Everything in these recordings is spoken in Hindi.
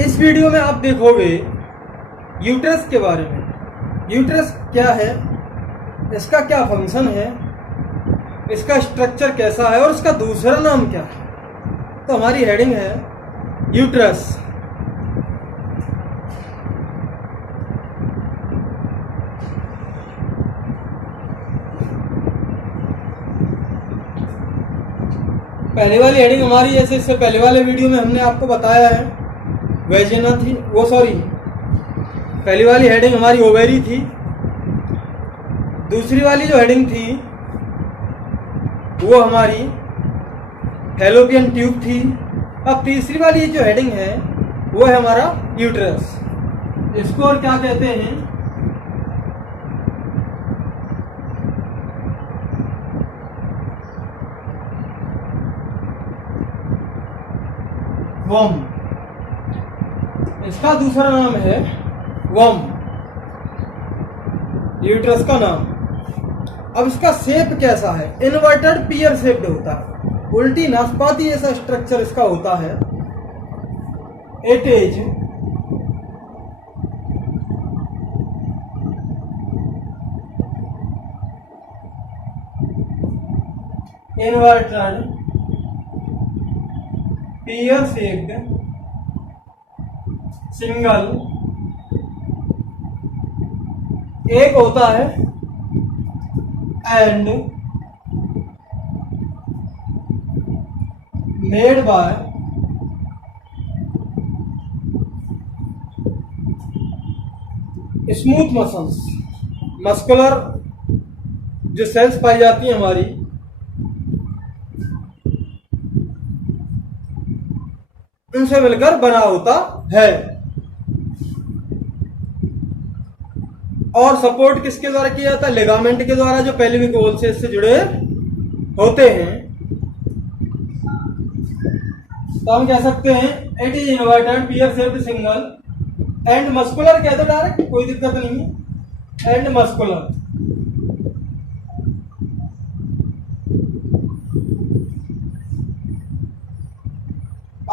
इस वीडियो में आप देखोगे यूट्रस के बारे में। यूट्रस क्या है, इसका क्या फंक्शन है, इसका स्ट्रक्चर कैसा है और इसका दूसरा नाम क्या है। तो हमारी हेडिंग है यूट्रस। पहले वाली हेडिंग हमारी, जैसे इससे पहले वाले वीडियो में हमने आपको बताया है वेजिना थी, पहली वाली हेडिंग हमारी ओवेरी थी। दूसरी वाली जो हेडिंग थी वो हमारी फैलोपियन ट्यूब थी। अब तीसरी वाली जो हेडिंग है वो है हमारा यूट्रस। इसको और क्या कहते हैं, वम। इसका दूसरा नाम है वम, यूट्रस का नाम। अब इसका शेप कैसा है, इन्वर्टेड पियर शेप्ड होता है, उल्टी नाशपाती ऐसा स्ट्रक्चर इसका होता है। It is inverted pear shaped single एक होता है and made bye smooth muscles. Muscular जो सेल्स पाई जाती हैं हमारी, उनसे मिलकर बना होता है। और सपोर्ट किसके द्वारा किया जाता है, लिगामेंट के द्वारा, जो पेल्विक वॉल से इससे जुड़े होते हैं। तो हम कह सकते हैं it is inverted pear shaped single and muscular कह दो डायरेक्ट, कोई दिक्कत नहीं है, एंड मस्कुलर।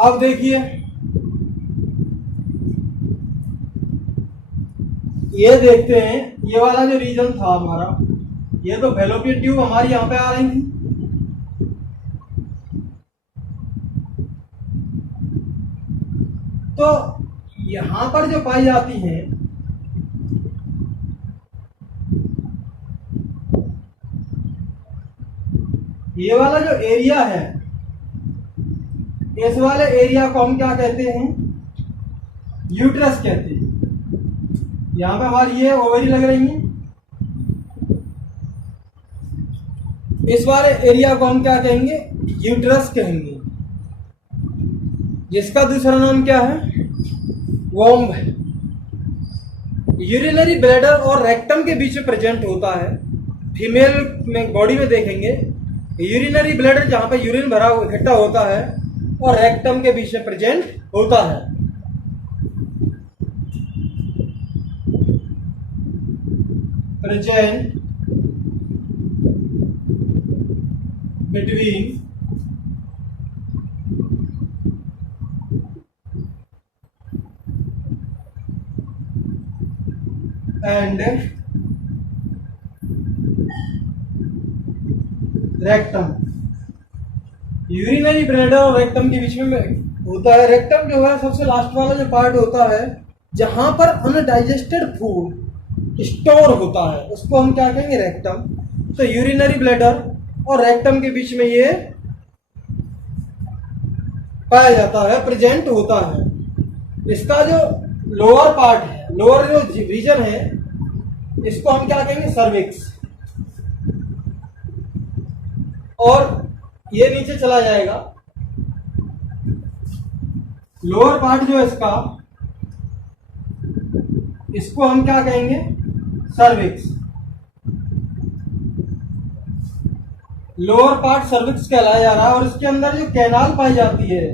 अब देखिए ये देखते हैं, ये वाला जो रीजन था हमारा, ये तो फैलोपियन ट्यूब हमारी यहां पे आ रही थी। तो यहां पर जो पाई जाती हैं ये वाला जो एरिया है, इस वाले एरिया को हम क्या कहते हैं, यूट्रस कहते हैं। यहां पे हमारी ये ओवरी लग रही है, इस वाले एरिया को हम क्या कहेंगे, यूट्रस कहेंगे, जिसका दूसरा नाम क्या है, वोम्ब है। यूरिनरी ब्लैडर और रेक्टम के बीच में प्रेजेंट होता है। फीमेल में बॉडी में देखेंगे यूरिनरी ब्लैडर जहां पे यूरिन भरा इकट्ठा होता है और रेक्टम के बीच में प्रेजेंट होता है। Present between and rectum. Urinary bladder और रेक्टम के बीच में होता है। रेक्टम जो है सबसे लास्ट वाला जो पार्ट होता है जहां पर अनडाइजेस्टेड फूड स्टोर होता है, उसको हम क्या कहेंगे, रेक्टम। तो यूरिनरी ब्लैडर और रेक्टम के बीच में ये पाया जाता है, प्रेजेंट होता है। इसका जो लोअर पार्ट है, लोअर जो रीजन है, इसको हम क्या कहेंगे, सर्विक्स। और ये नीचे चला जाएगा, लोअर पार्ट जो है इसको हम क्या कहेंगे, सर्विक्स। लोअर पार्ट सर्विक्स कहलाया जा रहा है। और इसके अंदर जो कैनाल पाई जाती है,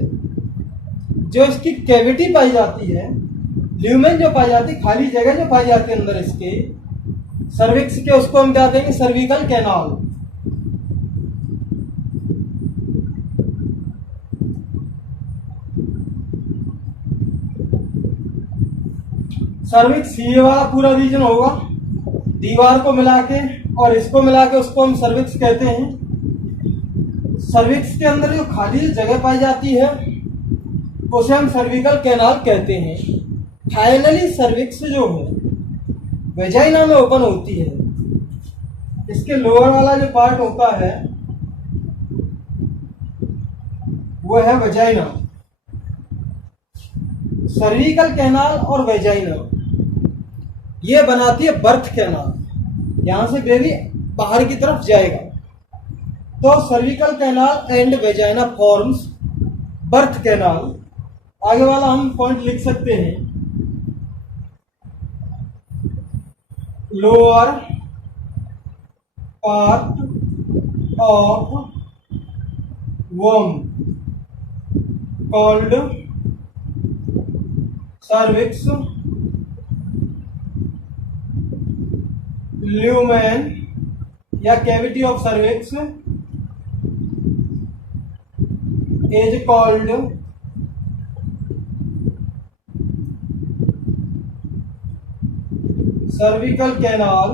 जो इसकी कैविटी पाई जाती है, ल्यूमेन जो पाई जाती है, खाली जगह जो पाई जाती है अंदर इसके सर्विक्स के, उसको हम क्या कहेंगे, सर्विकल कैनाल। सर्विक्स ये वाला पूरा रीजन होगा, दीवार को मिला के और इसको मिला के उसको हम सर्विक्स कहते हैं। सर्विक्स के अंदर जो खाली जगह पाई जाती है उसे हम सर्विकल कैनाल कहते हैं। फाइनली सर्विक्स जो है वेजाइना में ओपन होती है। इसके लोअर वाला जो पार्ट होता है वो है वेजाइना। सर्विकल कैनाल और वेजाइना ये बनाती है बर्थ कैनाल। यहां से बेबी बाहर की तरफ जाएगा तो cervical canal and vagina forms birth canal. आगे वाला हम पॉइंट लिख सकते हैं, lower part of womb called cervix, lumen या cavity of cervix is called cervical canal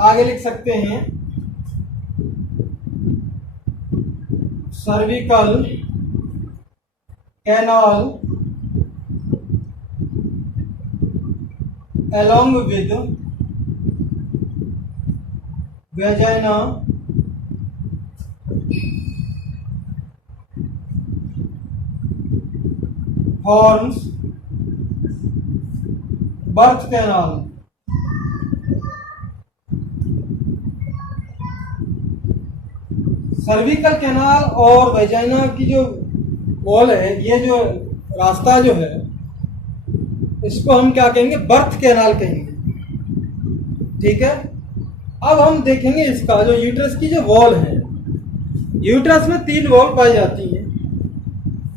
आगे लिख सकते हैं, cervical canal along with vagina forms birth canal। Cervical canal और वेजाइना की जो वॉल है, ये जो रास्ता जो है इसको हम क्या कहेंगे, बर्थ कैनाल कहेंगे। ठीक है, अब हम देखेंगे इसका जो यूट्रस की जो वॉल है। यूट्रस में 3 वॉल पाई जाती है,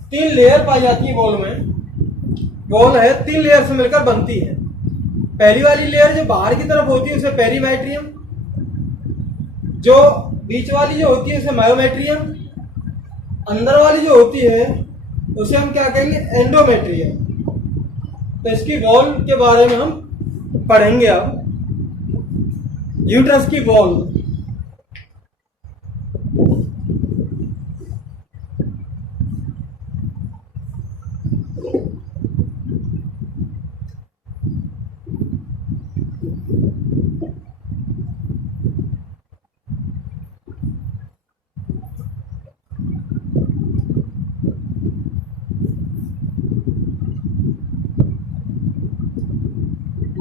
3 लेयर पाई जाती है वॉल में। वॉल है 3 लेयर से मिलकर बनती है। पहली वाली लेयर जो बाहर की तरफ होती है उसे पेरीमेट्रियम, जो बीच वाली जो होती है उसे मायोमेट्रियम, अंदर वाली जो होती है उसे हम क्या कहेंगे, एंडोमेट्रियम। तो इसकी वॉल के बारे में हम पढ़ेंगे अब। यूट्रस की wall,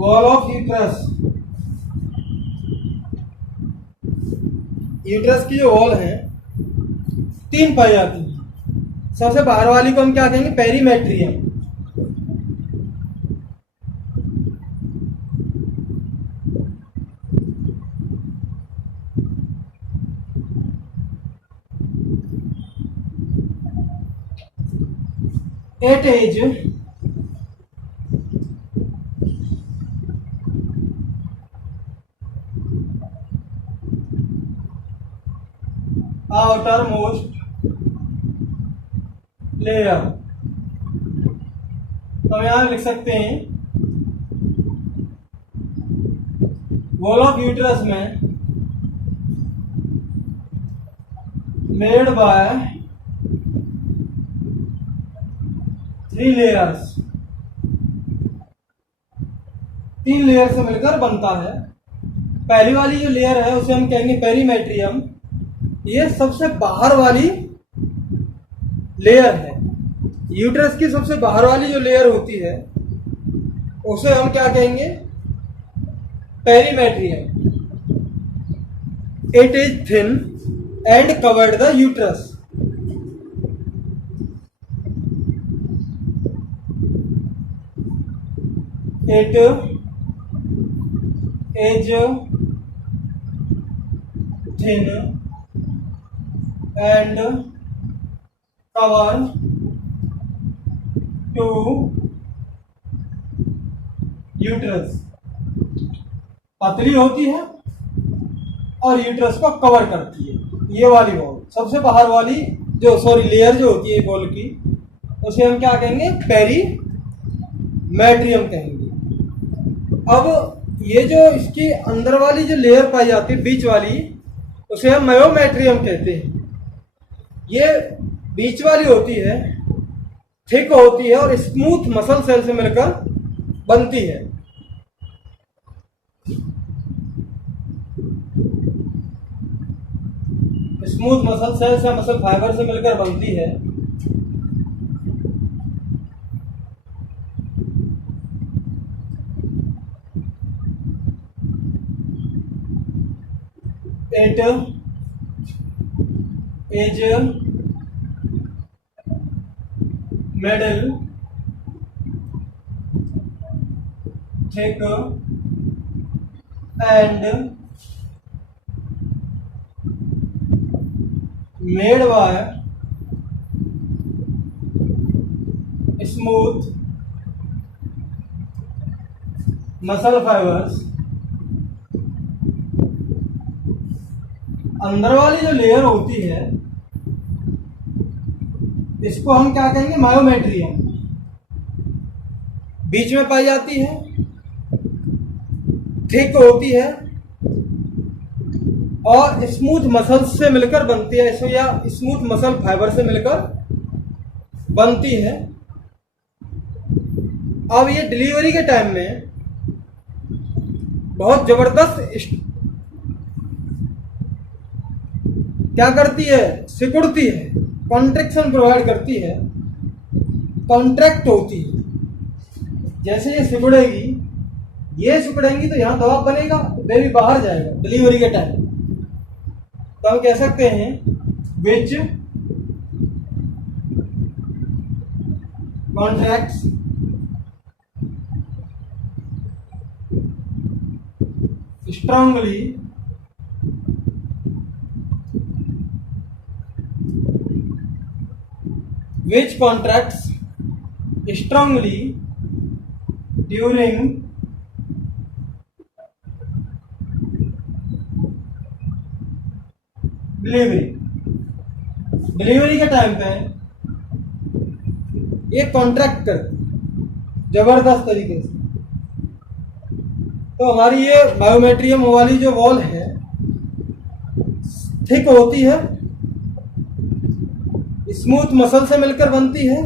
wall of uterus. Uterus की जो वॉल है 3 पाई जाती है। सबसे बाहर वाली को हम क्या कहेंगे, perimetrium. It is outermost layer। तो यहां लिख सकते हैं, वॉल ऑफ यूट्रस में मेड बाय 3 लेयर्स, 3 लेयर से मिलकर बनता है। पहली वाली जो लेयर है उसे हम कहेंगे पेरीमेट्रियम। ये सबसे बाहर वाली लेयर है। यूट्रस की सबसे बाहर वाली जो लेयर होती है उसे हम क्या कहेंगे, perimetrium. It is thin and covered the uterus. It is thin and cover to uterus. पतली होती है और यूट्रस को कवर करती है। ये वाली वॉल सबसे बाहर वाली जो सॉरी लेयर जो होती है बॉल की, उसे हम क्या कहेंगे, पेरीमेट्रियम कहेंगे। अब ये जो इसकी अंदर वाली जो लेयर पाई जाती है बीच वाली, उसे हम मायोमेट्रियम कहते हैं। ये बीच वाली होती है, थिक होती है और स्मूथ मसल सेल से मिलकर बनती है। स्मूथ मसल सेल से मसल फाइबर से मिलकर बनती है। It is middle, thick and made by smooth muscle fibers। अंदर वाली जो लेयर होती है इसको हम क्या कहेंगे, मायोमेट्रियम। बीच में पाई जाती है, थिक होती है और स्मूथ मसल से मिलकर बनती है, इसको या स्मूथ मसल फाइबर से मिलकर बनती है। अब ये डिलीवरी के टाइम में बहुत जबरदस्त क्या करती है, सिकुड़ती है, कॉन्ट्रैक्शन प्रोवाइड करती है, कॉन्ट्रैक्ट होती है। जैसे ये सिकुड़ेगी, ये सिकुड़ेंगी तो यहां दबाव बनेगा, बेबी बाहर जाएगा डिलीवरी के टाइम। तो हम कह सकते हैं which contracts strongly which contracts strongly during delivery के टाइम पे ये कॉन्ट्रैक्ट करती जबरदस्त तरीके से। तो हमारी ये बायोमेट्रियम वाली जो वॉल है थिक होती है, स्मूथ मसल से मिलकर बनती है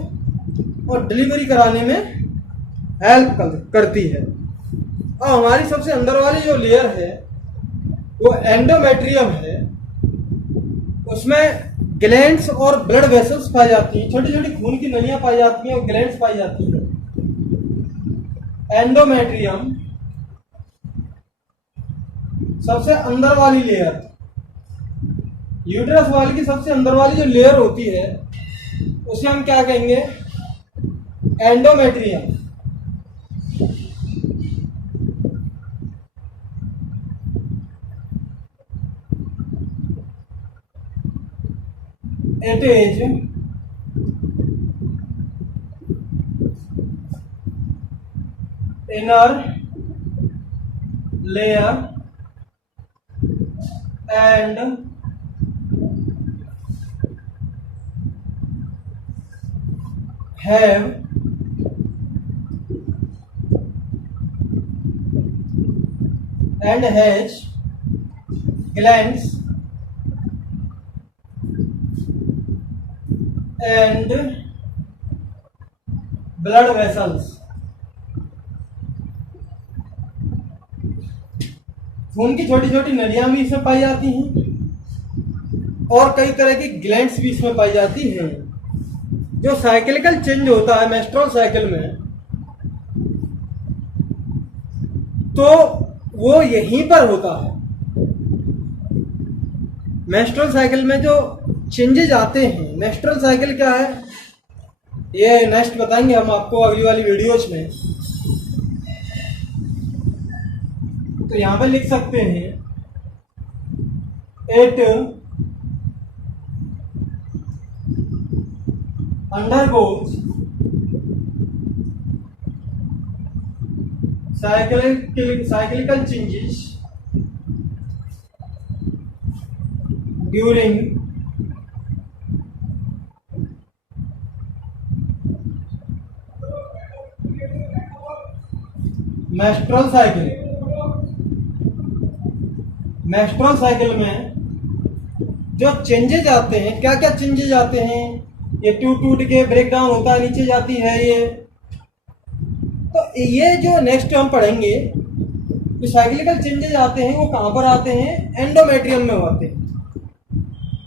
और डिलीवरी कराने में हेल्प करती है। और हमारी सबसे अंदर वाली जो लेयर है वो एंडोमेट्रियम है। उसमें ग्लैंड्स और ब्लड वेसल्स पाई जाती हैं, छोटी छोटी खून की नलियां पाई जाती हैं और ग्लैंड्स पाई जाती हैं। एंडोमेट्रियम सबसे अंदर वाली लेयर, यूट्रस वाल की सबसे अंदर वाली जो लेयर होती है उसे हम क्या कहेंगे, endometrium. It is inner layer and have and has glands and blood vessels। खून की छोटी छोटी नलियां भी इसमें पाई जाती हैं और कई तरह की ग्लैंड्स भी इसमें पाई जाती हैं। जो साइकिलिकल चेंज होता है मेंस्ट्रुअल साइकिल में, तो वो यहीं पर होता है। मेंस्ट्रुअल साइकिल में जो चेंजेज आते हैं, मेंस्ट्रुअल साइकिल क्या है ये नेक्स्ट बताएंगे हम आपको अगली वाली वीडियोज में। तो यहां पर लिख सकते हैं it undergoes cyclical changes during menstrual cycle. Menstrual cycle में जो चेंजेज आते हैं, क्या क्या चेंजेज आते हैं, ये टूट टूट के ब्रेक डाउन होता है, नीचे जाती है ये। तो ये जो नेक्स्ट हम पढ़ेंगे, जो साइक्लिकल चेंजेज आते हैं वो कहाँ पर आते हैं? एंडोमेट्रियम में होते हैं।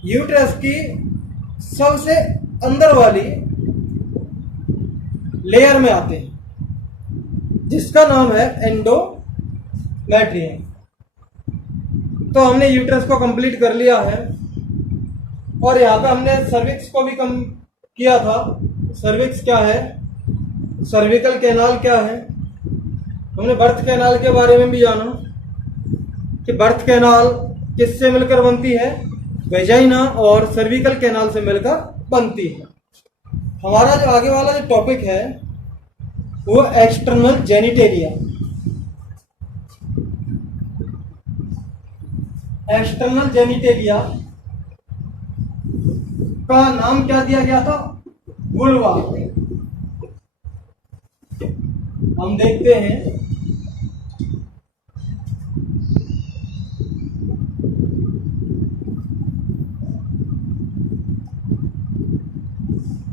यूट्रस की सबसे अंदर वाली लेयर में आते हैं, जिसका नाम है एंडोमेट्रियम। तो हमने यूट्रस को कंप्लीट कर लिया है, और यहाँ पे हमने सर्विक्स को भी कम किया था। सर्विक्स क्या है, सर्विकल कैनाल क्या है, हमने बर्थ कैनाल के बारे में भी जाना कि बर्थ कैनाल किससे मिलकर बनती है? वेजाइना और सर्विकल कैनाल से मिलकर बनती है। हमारा जो आगे वाला जो टॉपिक है वो एक्सटर्नल जेनिटेलिया। एक्सटर्नल जेनिटेलिया का नाम क्या दिया गया था? वुल्वा। हम देखते हैं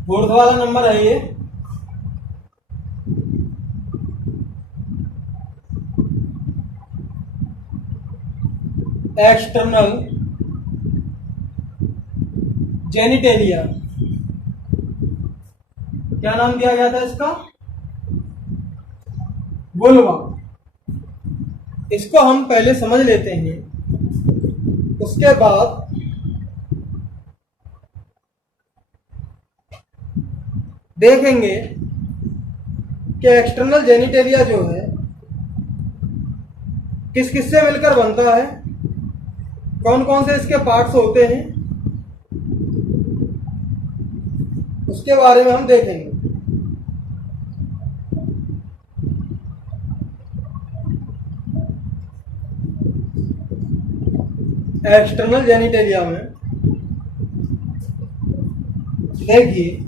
फोर्थ वाला नंबर है ये। एक्सटर्नल जेनिटेलिया, क्या नाम दिया गया था इसका? वुल्वा। इसको हम पहले समझ लेते हैं, उसके बाद देखेंगे कि एक्सटर्नल जेनिटेलिया जो है किस किस से मिलकर बनता है, कौन कौन से इसके पार्ट्स होते हैं, उसके बारे में हम देखेंगे। एक्सटर्नल जेनिटेलिया में देखिए,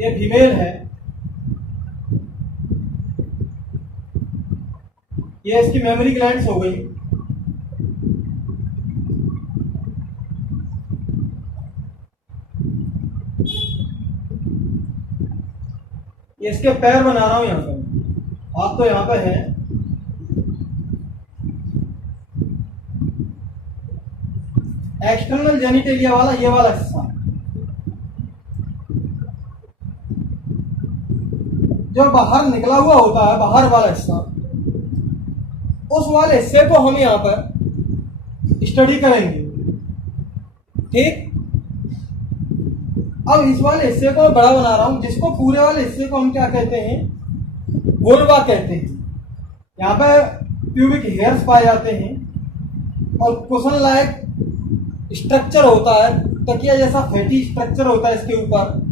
ये फीमेल है, ये इसकी मेमोरी ग्लैंड्स हो गई। ये इसके पैर बना रहा हूं, यहां पर हाथ तो यहां पर है। एक्सटर्नल जेनिटेलिया वाला ये वाला हिस्सा जो बाहर निकला हुआ होता है, बाहर वाला हिस्सा, उस वाले हिस्से को हम यहां पर स्टडी करेंगे। ठीक, अब इस वाले हिस्से को बड़ा बना रहा हूं, जिसको पूरे वाले हिस्से को हम क्या कहते हैं? वुल्वा कहते हैं। यहाँ पे प्यूबिक हेयर्स पाए जाते हैं और कुशन लायक स्ट्रक्चर होता है, तकिया जैसा फैटी स्ट्रक्चर होता है इसके ऊपर।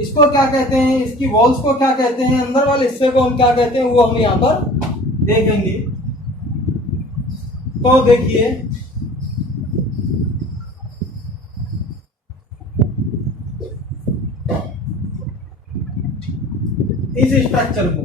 इसको क्या कहते हैं? इसकी वॉल्स को क्या कहते हैं? अंदर वाले हिस्से को हम क्या कहते हैं? वो हम यहाँ पर देखेंगे। तो देखिए, इस स्ट्रक्चर को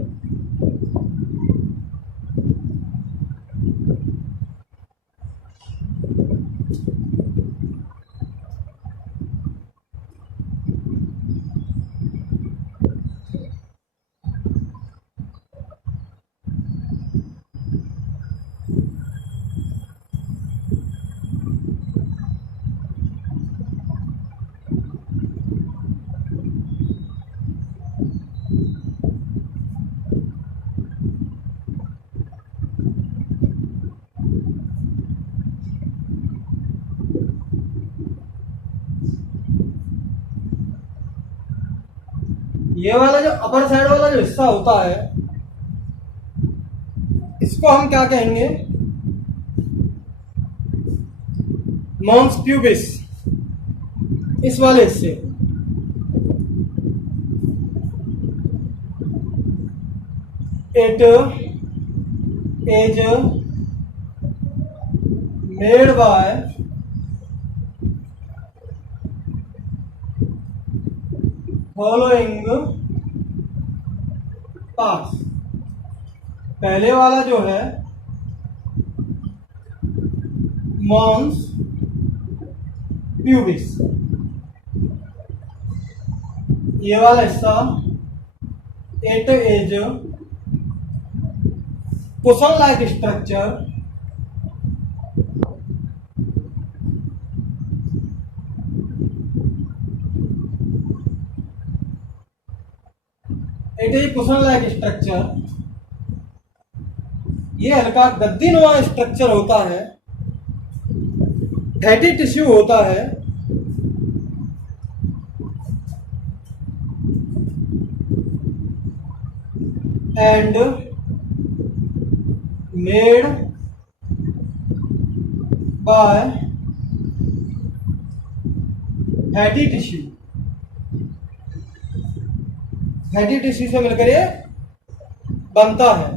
ये वाला जो अपर साइड वाला जो हिस्सा होता है, इसको हम क्या कहेंगे? Mons pubis. इस वाले हिस्से it is made by following parts. पहले वाला जो है मॉन्स प्यूबिस, ये वाला हिस्सा it is cushion like structure it is cushion like structure, ये हल्का गद्दीनुमा स्ट्रक्चर होता है, फैटी टिश्यू होता है, and made by fatty tissue. Fatty tissue से मिलकर ये बनता है।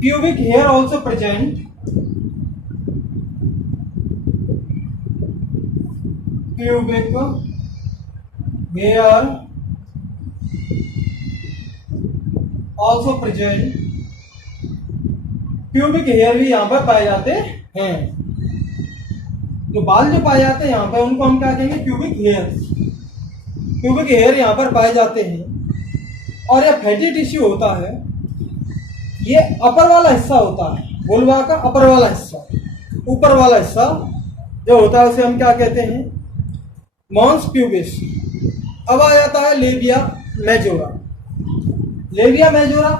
Pubic hair also present, pubic hair also present, pubic hair भी यहां पर पाए जाते हैं। जो बाल जो पाए जाते हैं यहां पर उनको हम क्या कहेंगे, प्यूबिक हेयर। प्यूबिक हेयर यहां पर पाए जाते हैं। और यह फैटी टिश्यू होता है, ये अपर वाला हिस्सा होता है, वुल्वा का अपर वाला हिस्सा, ऊपर वाला हिस्सा जो होता है उसे हम क्या कहते हैं, मॉन्स प्यूबिस। अब आ जाता है लेबिया मेजोरा। लेबिया मेजोरा,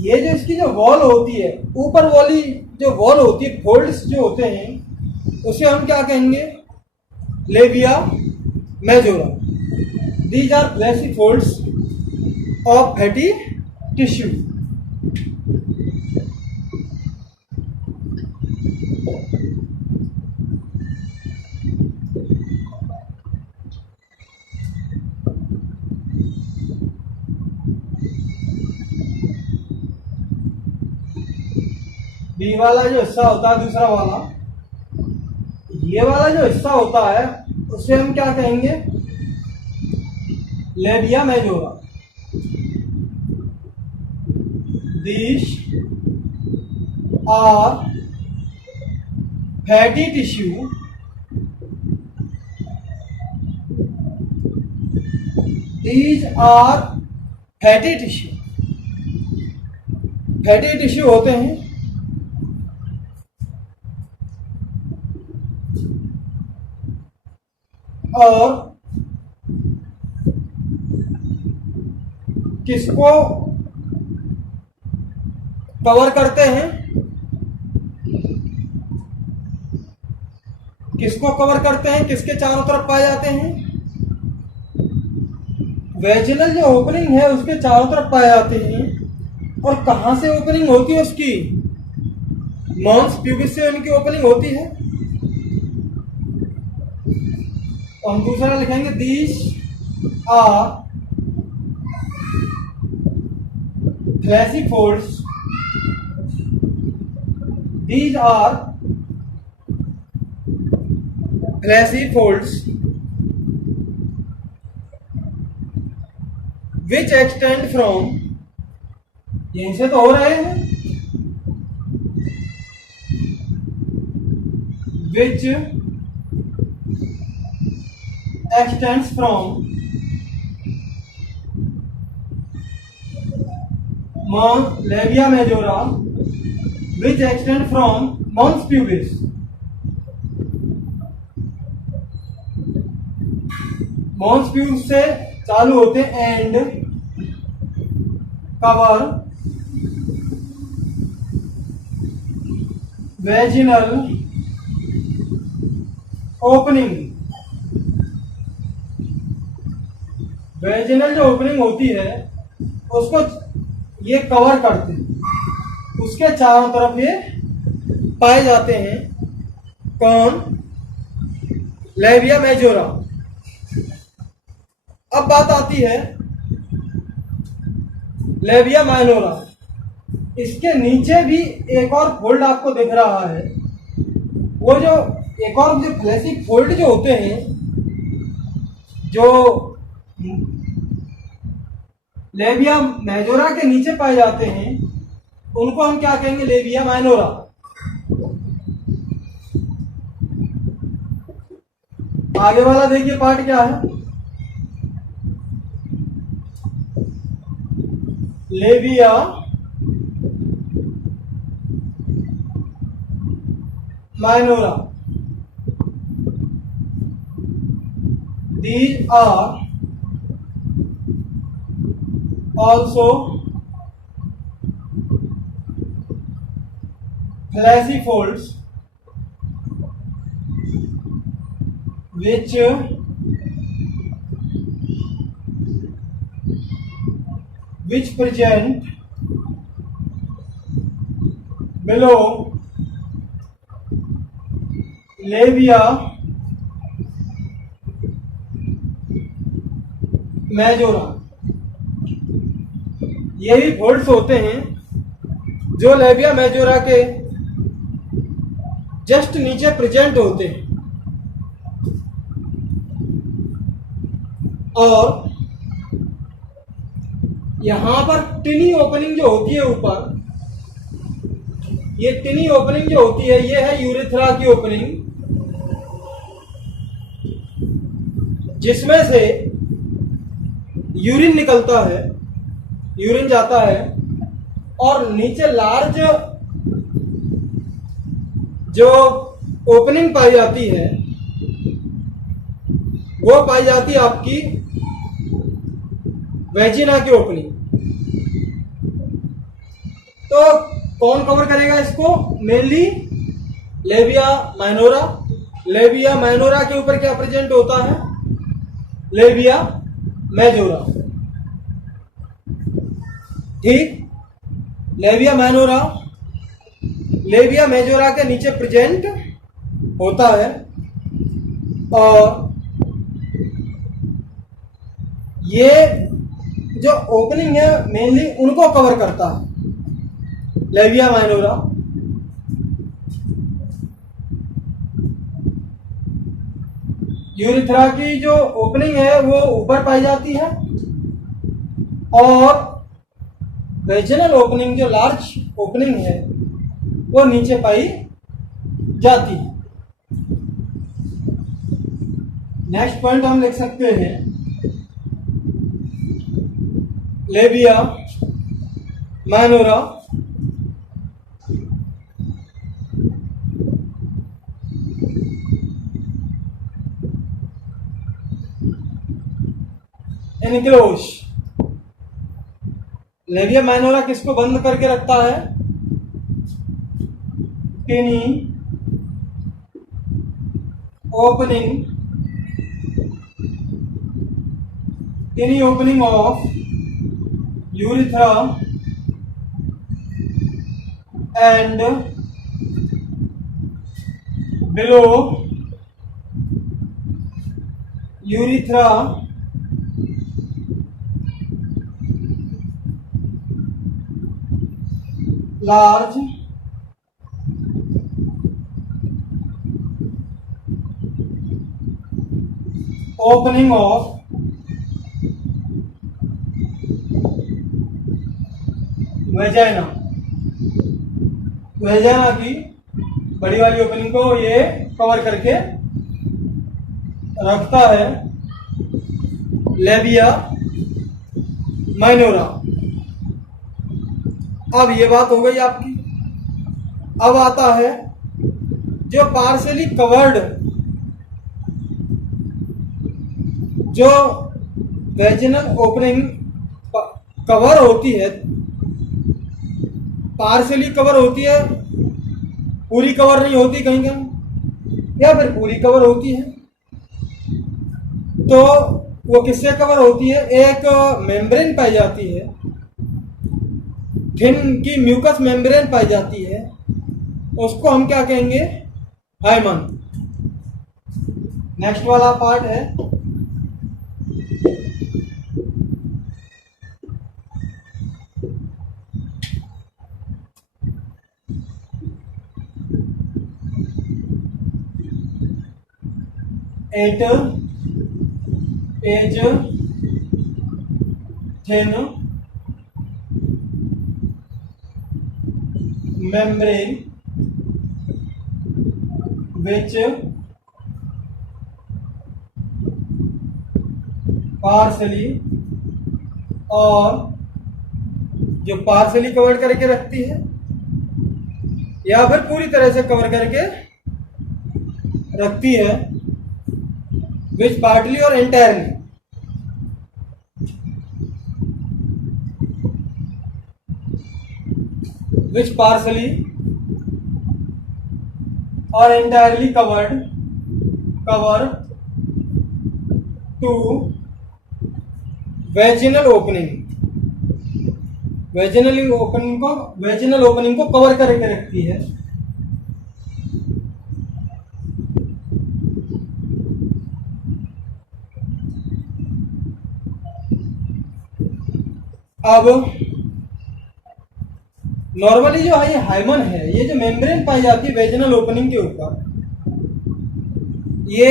ये जो इसकी जो वॉल होती है, ऊपर वाली जो वॉल होती है, फोल्ड्स जो होते हैं, उसे हम क्या कहेंगे, labia majora. These are fleshy folds of fatty tissue. B वाला जो हिस्सा होता है, दूसरा वाला, ये वाला जो हिस्सा होता है उसे हम क्या कहेंगे, labia majora. These are fatty tissue fatty tissue होते हैं। और किसको कवर करते हैं, किसको कवर करते हैं, किसके चारों तरफ पाए जाते हैं, वेजिनल जो ओपनिंग है उसके चारों तरफ पाए जाते हैं। और कहां से ओपनिंग होती है उसकी, मॉन्स प्यूबिस से उनकी ओपनिंग होती है। तो हम दूसरा लिखेंगे, these are fleshy folds, these are fleshy folds which extend from, यहीं से तो हो रहे हैं, which extends from labia majora which extend from mons pubis। Mons pubis से चालू होते and cover vaginal opening. Vaginal जो ओपनिंग होती है उसको ये कवर करते हैं, उसके चारों तरफ ये पाए जाते हैं। कौन, लेबिया मेजोरा। अब बात आती है लेबिया माइनोरा। इसके नीचे भी एक और फोल्ड आपको दिख रहा है, वो जो एक और जो फ्लैशी फोल्ड जो होते हैं, जो लेबिया मेजोरा के नीचे पाए जाते हैं उनको हम क्या कहेंगे? Labia minora. आगे वाला देखिए पार्ट क्या है। Labia minora, these are also fleshy folds which present below labia majora। ये भी फोल्ड्स होते हैं जो लेबिया मेजोरा के जस्ट नीचे प्रेजेंट होते हैं, और यहां पर टिनी ओपनिंग जो होती है ऊपर, ये टिनी ओपनिंग जो होती है ये है यूरेथ्रा की ओपनिंग, जिसमें से यूरिन निकलता है, यूरिन जाता है, और नीचे लार्ज जो ओपनिंग पाई जाती है वो पाई जाती है आपकी वेजिना की ओपनिंग। तो कौन कवर करेगा इसको? Mainly labia minora. Labia minora के ऊपर क्या प्रेजेंट होता है? Labia majora. ठीक, लेबिया माइनोरा लेबिया मेजोरा के नीचे प्रेजेंट होता है, और ये जो ओपनिंग है मेनली उनको कवर करता है, लेबिया माइनोरा। यूरिथ्रा की जो ओपनिंग है वो ऊपर पाई जाती है, और वेजिनल ओपनिंग जो लार्ज ओपनिंग है वो नीचे पाई जाती है। नेक्स्ट पॉइंट हम लिख सकते हैं labia minora enclose. Labia minora किसको बंद करके रखता है? टिनी opening, टिनी opening of urethra and below urethra large opening of vagina. Vagina की बड़ी वाली ओपनिंग को ये कवर करके रखता है लेबिया माइनोरा। अब ये बात हो गई आपकी। अब आता है जो पार्शियली कवर्ड जो वेजिनल ओपनिंग कवर होती है, पार्शियली कवर होती है, पूरी कवर नहीं होती कहीं कहीं, या फिर पूरी कवर होती है। तो वो किससे कवर होती है? एक मेम्ब्रेन पाई जाती है, थिन की म्यूकस मेम्ब्रेन पाई जाती है, उसको हम क्या कहेंगे? हाइमन। नेक्स्ट वाला पार्ट है it is thin membrane which partially और जो पार्शली कवर करके रखती है या फिर पूरी तरह से कवर करके रखती है, विच पार्टली और एंटायरली, विच पार्शली और entirely cover to vaginal opening, vaginal opening को कवर करके रखती है। अब नॉर्मली जो है ये हाइमन है, ये जो मेम्ब्रेन पाई जाती है वेजिनल ओपनिंग के ऊपर, ये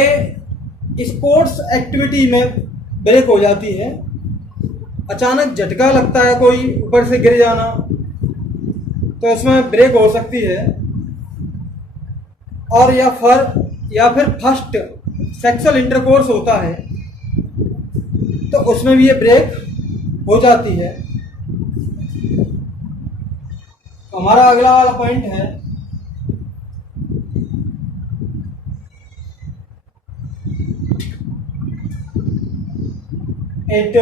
स्पोर्ट्स एक्टिविटी में ब्रेक हो जाती है। अचानक झटका लगता है, कोई ऊपर से गिर जाना, तो इसमें ब्रेक हो सकती है। और या फिर फर्स्ट सेक्सुअल इंटरकोर्स होता है तो उसमें भी ये ब्रेक हो जाती है। हमारा अगला वाला पॉइंट है इट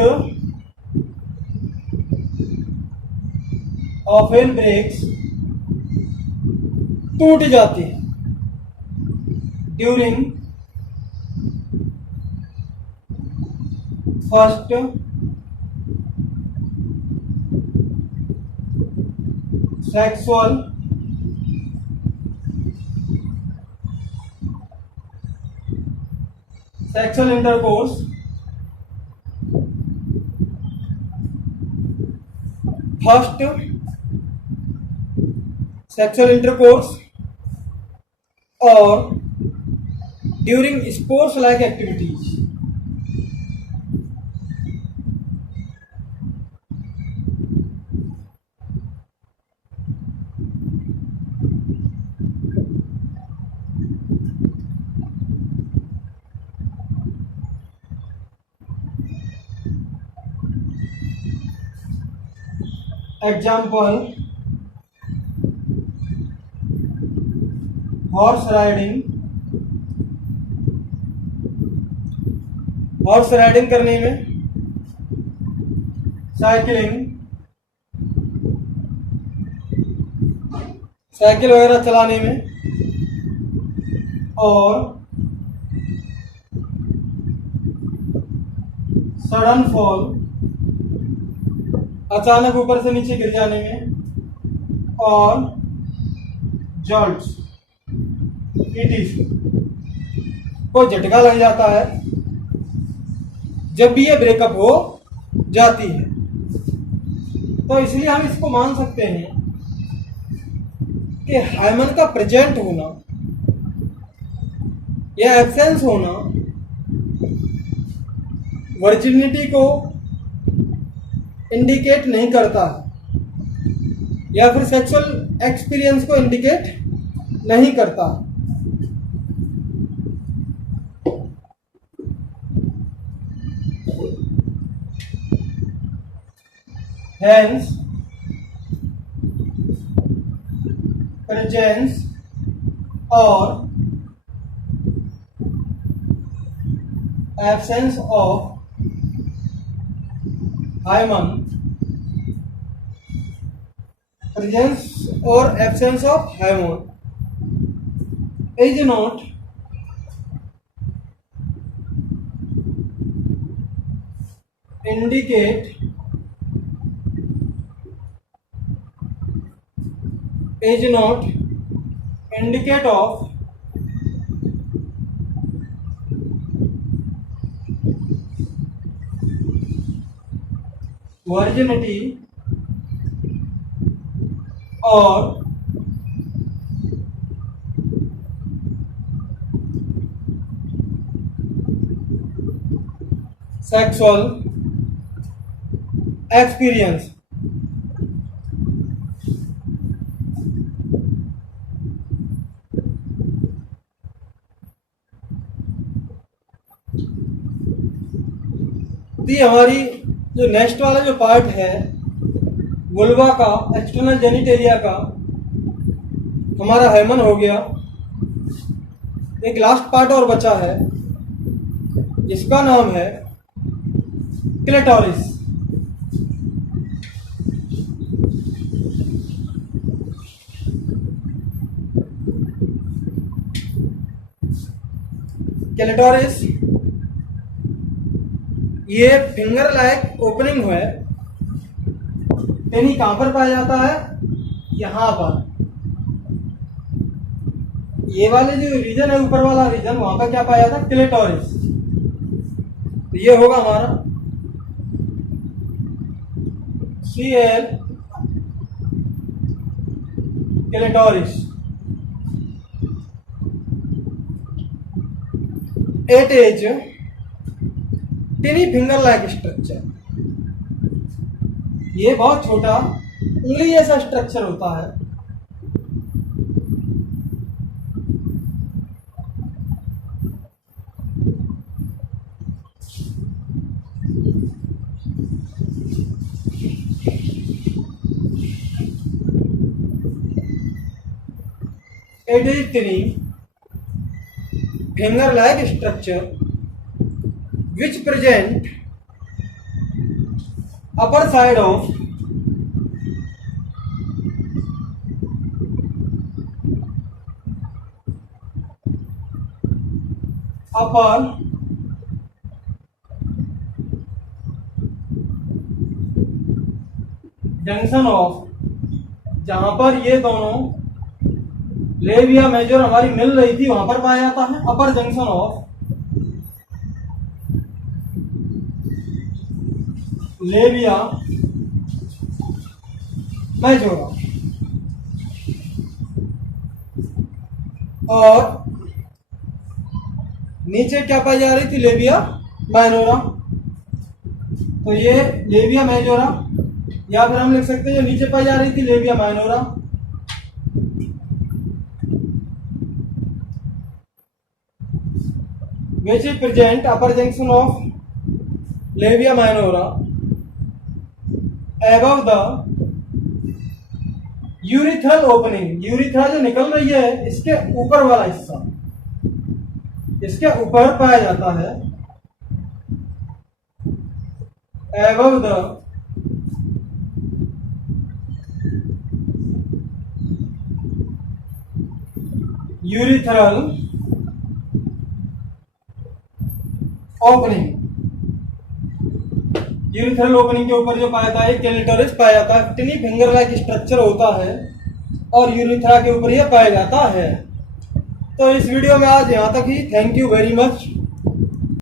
ऑफन ब्रेक्स, टूट जाती है during first sexual intercourse, first sexual intercourse और during sports like activities. Example horse riding करने में, साइकिल वगैरह चलाने में, और सडन फॉल, अचानक ऊपर से नीचे गिर जाने में, और जॉल्ट्स को झटका लग जाता है जब भी ये ब्रेकअप हो जाती है। तो इसलिए हम इसको मान सकते हैं कि हाइमन का प्रेजेंट होना या एब्सेंस होना वर्जिनिटी को इंडिकेट नहीं करता या फिर सेक्सुअल एक्सपीरियंस को इंडिकेट नहीं करता। Hence, presence or absence of hymen, presence or absence of hymen is not indicate of virginity or sexual experience। तो ये हमारी जो नेक्स्ट वाला जो पार्ट है वुल्वा का, एक्सटर्नल जेनिटेलिया का, हमारा हाइमन हो गया। एक लास्ट पार्ट और बचा है जिसका नाम है क्लिटोरिस। क्लिटोरिस ये फिंगर लाइक ओपनिंग है। यानी कहां पर पाया जाता है? यहां पर। ये वाले जो रीजन है, ऊपर वाला रीजन, वहां पर क्या पाया जाता है? क्लिटोरिस। तो ये होगा हमारा Cl clitoris. It is टिनी finger like structure. ये बहुत छोटा उंगली जैसा स्ट्रक्चर होता है। It is tiny finger-like structure which present upper side of upper junction of, जहां पर ये दोनों लेविया मेजर हमारी मिल रही थी वहां पर पाया जाता है। अपर जंक्शन ऑफ लेविया मेजोरा और नीचे क्या पाई जा रही थी? Labia minora. तो ये लेविया मेजोरा, या फिर हम लिख सकते हैं जो नीचे पाई जा रही थी labia minora, which is present upper junction of labia minora above the urethral opening। Urethra जो निकल रही है इसके ऊपर वाला हिस्सा, इसके ऊपर पाया जाता है। above the urethral opening. Urethral opening के ऊपर जो पाया जाता है क्लिटोरिस पाया जाता है। टिनी फिंगर लाइक स्ट्रक्चर होता है और यूरिथ्रा के ऊपर ये पाया जाता है। तो इस वीडियो में आज यहाँ तक ही। Thank you very much.